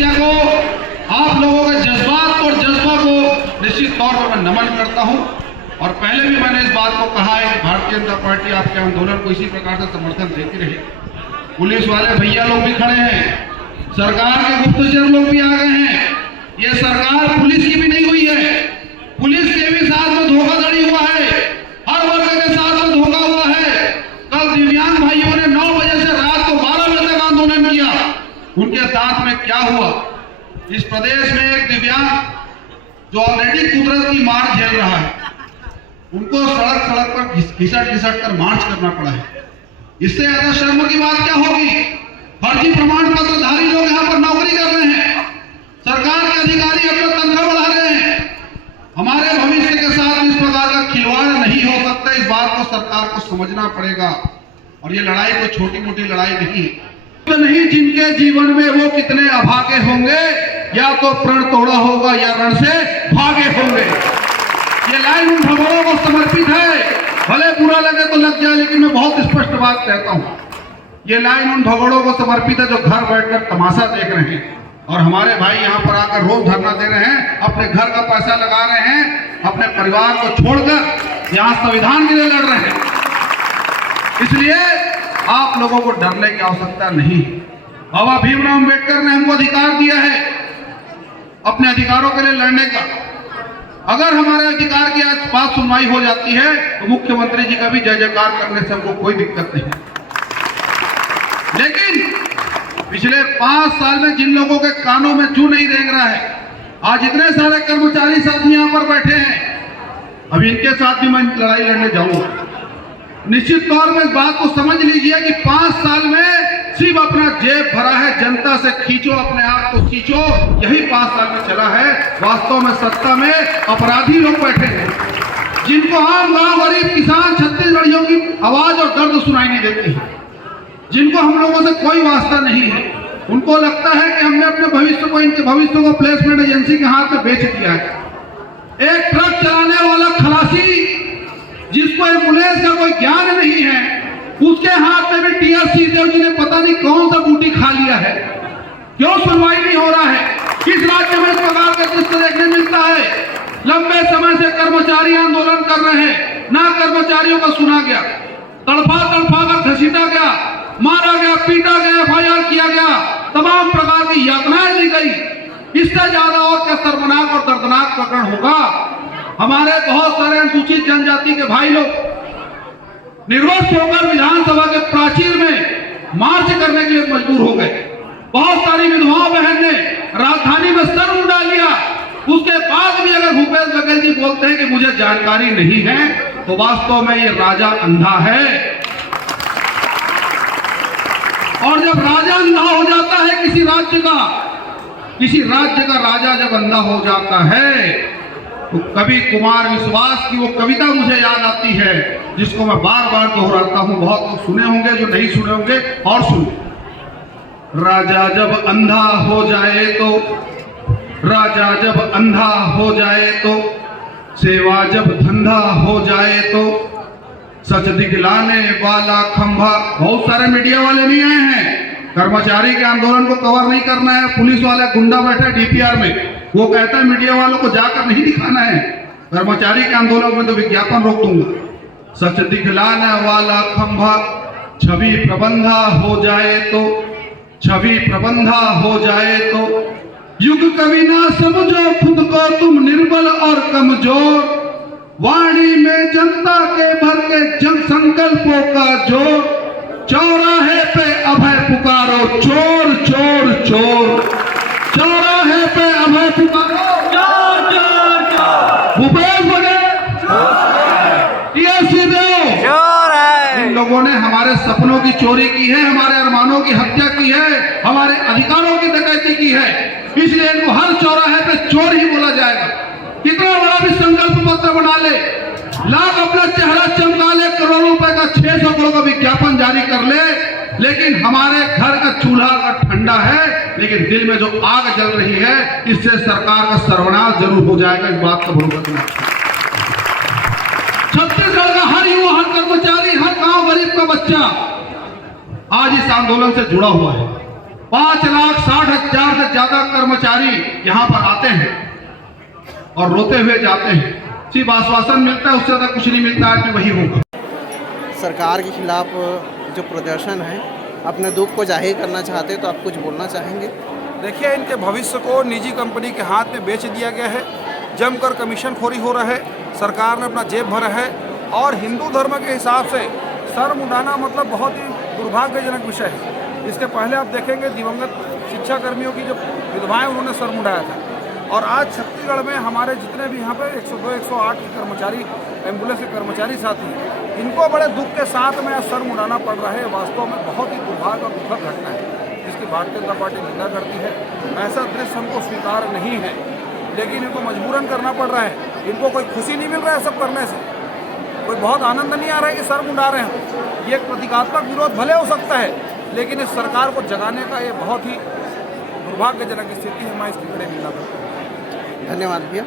समस्या को, आप लोगों के जज्बात और जज्बा को निश्चित तौर पर मैं नमन करता हूं। और पहले भी मैंने इस बात को कहा है कि भारतीय जनता पार्टी आपके आंदोलन को इसी प्रकार से समर्थन देती रही। पुलिस वाले भैया लोग भी खड़े हैं, सरकार के गुप्तचर लोग भी आ गए हैं। ये सरकार पुलिस की भी नहीं हुई है, पुलिस के भी साथ में धोखाधड़ी हुआ है, हर वर्ग के साथ में धोखा हुआ है। कल दिव्यांग भाइयों ने 9 बजे से रात को 12 बजे तक आंदोलन किया, उनके साथ में क्या हुआ? इस प्रदेश में एक दिव्यांग जो ऑलरेडी कुदरत की मार झेल रहा है, उनको सड़क सड़क पर घिसट कर मार्च करना पड़ा है। इससे ज्यादा शर्म की बात क्या होगी? फर्जी प्रमाण पत्रधारी लोग यहाँ पर नौकरी कर रहे हैं, सरकार के अधिकारी अपना तनख्वाह बढ़ा रहे हैं। हमारे भविष्य के साथ इस प्रकार का खिलवाड़ नहीं हो सकता, इस बात को सरकार को समझना पड़ेगा। और ये लड़ाई कोई छोटी मोटी लड़ाई नहीं तो नहीं, जिनके जीवन में वो कितने अभागे होंगे, या तो प्रण तोड़ा होगा या रण से भागे होंगे। ये लाइन उन भगोड़ों को समर्पित है, भले बुरा लगे तो लग जाए, लेकिन मैं बहुत स्पष्ट बात कहता हूं, ये लाइन उन भगोड़ों को समर्पित है जो घर बैठकर तमाशा देख रहे हैं। और हमारे भाई यहाँ पर आकर रोज धरना दे रहे हैं, अपने घर का पैसा लगा रहे हैं, अपने परिवार को छोड़कर यहाँ संविधान के लिए लड़ रहे हैं। इसलिए आप लोगों को डरने की आवश्यकता नहीं। बाबा भीमराव अम्बेडकर ने हमको अधिकार दिया है अपने अधिकारों के लिए लड़ने का। अगर हमारे अधिकार की आज बात सुनवाई हो जाती है तो मुख्यमंत्री जी का भी जय जयकार करने से हमको कोई दिक्कत नहीं। लेकिन पिछले 5 साल में जिन लोगों के कानों में जू नहीं रेंग रहा है, आज इतने सारे कर्मचारी साथी यहाँ पर बैठे हैं, अब इनके साथ भी मैं लड़ाई लड़ने जाऊंगा। निश्चित तौर पर इस बात को समझ लीजिए कि 5 साल में सिर्फ अपना जेब भरा है, जनता से खींचो, अपने आप को खींचो, यही 5 साल में चला है। वास्तव में सत्ता में अपराधी लोग बैठे हैं, जिनको आम गांव गरीब किसान छत्तीसगढ़ियों की आवाज और दर्द सुनाई नहीं देती है, जिनको हम लोगों से कोई वास्ता नहीं है। उनको लगता है कि हमने अपने भविष्य को, इनके भविष्य को प्लेसमेंट एजेंसी के हाथ में बेच दिया है। एक ट्रक चलाने वाला खलासी जिसको एम्बुलेंस का कोई ज्ञान नहीं है, उसके हाथ में भी टीआर सिंहदेव जी ने पता नहीं कौन सा बूटी खा लिया है। क्यों सुनवाई नहीं हो रहा है? किस राज्य में इस प्रकार का दृश्य देखने मिलता है? लंबे समय से कर्मचारी आंदोलन कर रहे हैं, ना कर्मचारियों को सुना गया, तड़फा कर घसीटा गया, मारा गया, पीटा गया, FIR किया गया, तमाम प्रकार की यातनाएं दी गई। इससे ज्यादा और क्या शर्मनाक और दर्दनाक प्रकरण होगा? हमारे बहुत सारे अनुसूचित जनजाति के भाई लोग निर्वस्त्र होकर विधानसभा के प्राचीर में मार्च करने के लिए मजबूर हो गए। बहुत सारी विधवाओं बहन ने राजधानी में सर उड़ा लिया। उसके बाद भी अगर भूपेश बघेल जी बोलते हैं कि मुझे जानकारी नहीं है, तो वास्तव में ये राजा अंधा है। और जब राजा अंधा हो जाता है किसी राज्य का राजा जब अंधा हो जाता है, तो कवि कुमार विश्वास की वो कविता मुझे याद आती है, जिसको मैं बार बार दोहराता हूं। बहुत लोग सुने होंगे, जो नहीं सुने होंगे और सुनो। राजा जब अंधा हो जाए तो, राजा जब अंधा हो जाए तो, सेवा जब धंधा हो जाए तो, सच दिखलाने वाला खंभा। बहुत सारे मीडिया वाले नहीं आए हैं, कर्मचारी के आंदोलन को कवर नहीं करना है। पुलिस वाले गुंडा बैठे DPR में, वो कहता है मीडिया वालों को जाकर नहीं दिखाना है। कर्मचारी के आंदोलन में तो विज्ञापन रोक दूंगा। सच दिखलाने वाला खंभा, छवि प्रबंधा हो जाए तो, छवि प्रबंधा हो जाए तो, युग कवि ना समझो खुद को तुम निर्बल और कमजोर, वाणी में जनता के भर के जन संकल्पों का जोर, चौराहे पे अभय पुकारो चोर चोर चोर, चौराहे पे अभय पुकारो चोर चोर चोर। भूपेश बघेल टीआर सिंहदेव चोर है। इन लोगों ने हमारे सपनों की चोरी की है, हमारे अरमानों की हत्या की है, हमारे अधिकारों की डकैती की है। इसलिए इनको हर चौराहे पे चोर ही बोला जाएगा। कितना बड़ा भी संकल्प पत्र बना ले, लाख अपना चेहरा चमका ले, करोड़ों रुपए का 600 करोड़ का विज्ञापन जारी कर ले, लेकिन हमारे घर का चूल्हा अगर ठंडा है, लेकिन दिल में जो आग जल रही है, इससे सरकार का सर्वनाश जरूर हो जाएगा। इस बात का भरोसा करना। छत्तीसगढ़ का हर युवा, हर कर्मचारी, हर गांव गरीब का बच्चा आज इस आंदोलन से जुड़ा हुआ है। 5,60,000 से ज्यादा कर्मचारी यहाँ पर आते हैं और रोते हुए जाते हैं, सिर्फ आश्वासन मिलता है, उससे ज़्यादा कुछ नहीं मिलता है कि वही होगा। सरकार के खिलाफ जो प्रदर्शन है, अपने दुख को जाहिर करना चाहते हैं, तो आप कुछ बोलना चाहेंगे? देखिए, इनके भविष्य को निजी कंपनी के हाथ में बेच दिया गया है, जमकर कमीशन खोरी हो रहा है, सरकार ने अपना जेब भरा है और हिंदू धर्म के हिसाब से सर मुंडाना मतलब बहुत ही दुर्भाग्यजनक विषय है। इसके पहले आप देखेंगे दिवंगत शिक्षा कर्मियों की जो विधवाएं उन्होंने सर मुंडाया था, और आज छत्तीसगढ़ में हमारे जितने भी यहाँ पर 102, 108 के कर्मचारी, एम्बुलेंस के कर्मचारी साथी हैं, इनको बड़े दुख के साथ में आज सर मुंडाना पड़ रहा है। वास्तव में बहुत ही दुर्भाग्य और दुखद घटना है, जिसकी भारतीय जनता पार्टी निंदा करती है। ऐसा दृश्य हमको स्वीकार नहीं है, लेकिन इनको मजबूरन करना पड़ रहा है। इनको कोई खुशी नहीं मिल रहा है सब करने से, कोई बहुत आनंद नहीं आ रहा है कि सर मुंडा रहे हैं। ये एक प्रतीकात्मक विरोध भले हो सकता है, लेकिन इस सरकार को जगाने का ये बहुत ही दुर्भाग्यजनक स्थिति है। मैं इसकी कड़े निंदा करता हूँ। धन्यवाद भैया।